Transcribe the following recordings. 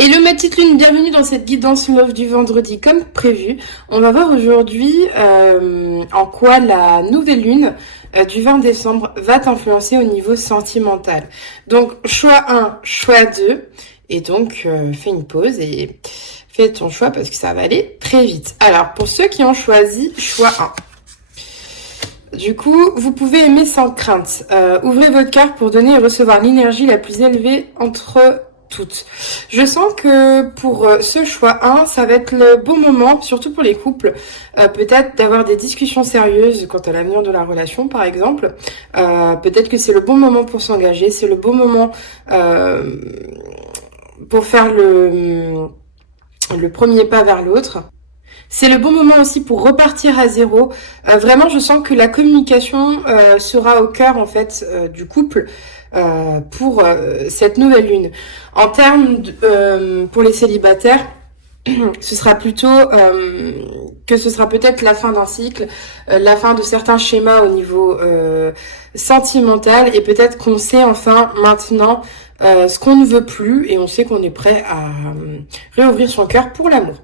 Hello ma petite lune, bienvenue dans cette guidance love du vendredi comme prévu. On va voir aujourd'hui en quoi la nouvelle lune du 20 décembre va t'influencer au niveau sentimental. Donc choix 1, choix 2 et donc fais une pause et fais ton choix parce que ça va aller très vite. Alors pour ceux qui ont choisi choix 1. Du coup, vous pouvez aimer sans crainte. Ouvrez votre cœur pour donner et recevoir l'énergie la plus élevée entre toutes. Je sens que pour ce choix 1, ça va être le bon moment, surtout pour les couples, peut-être d'avoir des discussions sérieuses quant à l'avenir de la relation, par exemple. Peut-être que c'est le bon moment pour s'engager, c'est le bon moment pour faire le premier pas vers l'autre. C'est le bon moment aussi pour repartir à zéro. Vraiment, je sens que la communication sera au cœur en fait du couple pour cette nouvelle lune. En termes pour les célibataires, ce sera plutôt que ce sera peut-être la fin d'un cycle, la fin de certains schémas au niveau sentimental et peut-être qu'on sait enfin maintenant ce qu'on ne veut plus et on sait qu'on est prêt à réouvrir son cœur pour l'amour.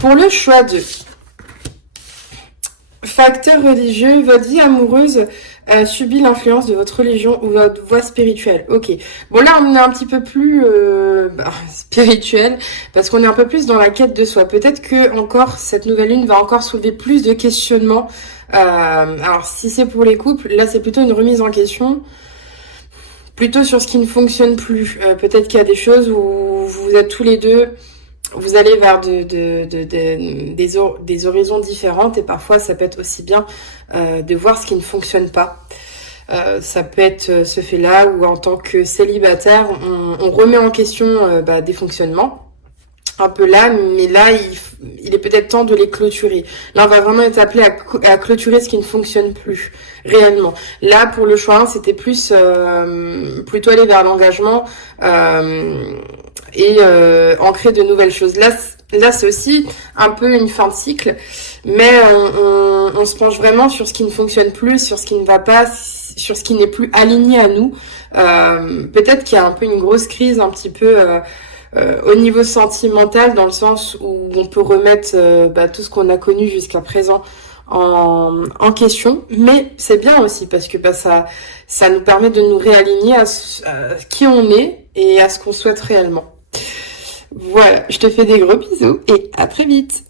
Pour le choix 2, facteur religieux, votre vie amoureuse subit l'influence de votre religion ou votre voie spirituelle. Ok. Bon là on est un petit peu plus spirituel parce qu'on est un peu plus dans la quête de soi. Peut-être que encore cette nouvelle lune va encore soulever plus de questionnements. Alors si c'est pour les couples, là c'est plutôt une remise en question. Plutôt sur ce qui ne fonctionne plus. Peut-être qu'il y a des choses où vous êtes tous les deux, vous allez vers des horizons différentes et parfois ça peut être aussi bien de voir ce qui ne fonctionne pas. Ça peut être ce fait-là où en tant que célibataire, on remet en question des fonctionnements. Un peu là, mais là, il est peut-être temps de les clôturer. Là, on va vraiment être appelé à clôturer ce qui ne fonctionne plus, réellement. Là, pour le choix 1, c'était plus plutôt aller vers l'engagement et ancrer de nouvelles choses. Là, c'est aussi un peu une fin de cycle, mais on se penche vraiment sur ce qui ne fonctionne plus, sur ce qui ne va pas, sur ce qui n'est plus aligné à nous. Peut-être qu'il y a un peu une grosse crise, un petit peu... au niveau sentimental, dans le sens où on peut remettre tout ce qu'on a connu jusqu'à présent en question, mais c'est bien aussi parce que ça nous permet de nous réaligner à qui on est et à ce qu'on souhaite réellement. Voilà, je te fais des gros bisous et à très vite.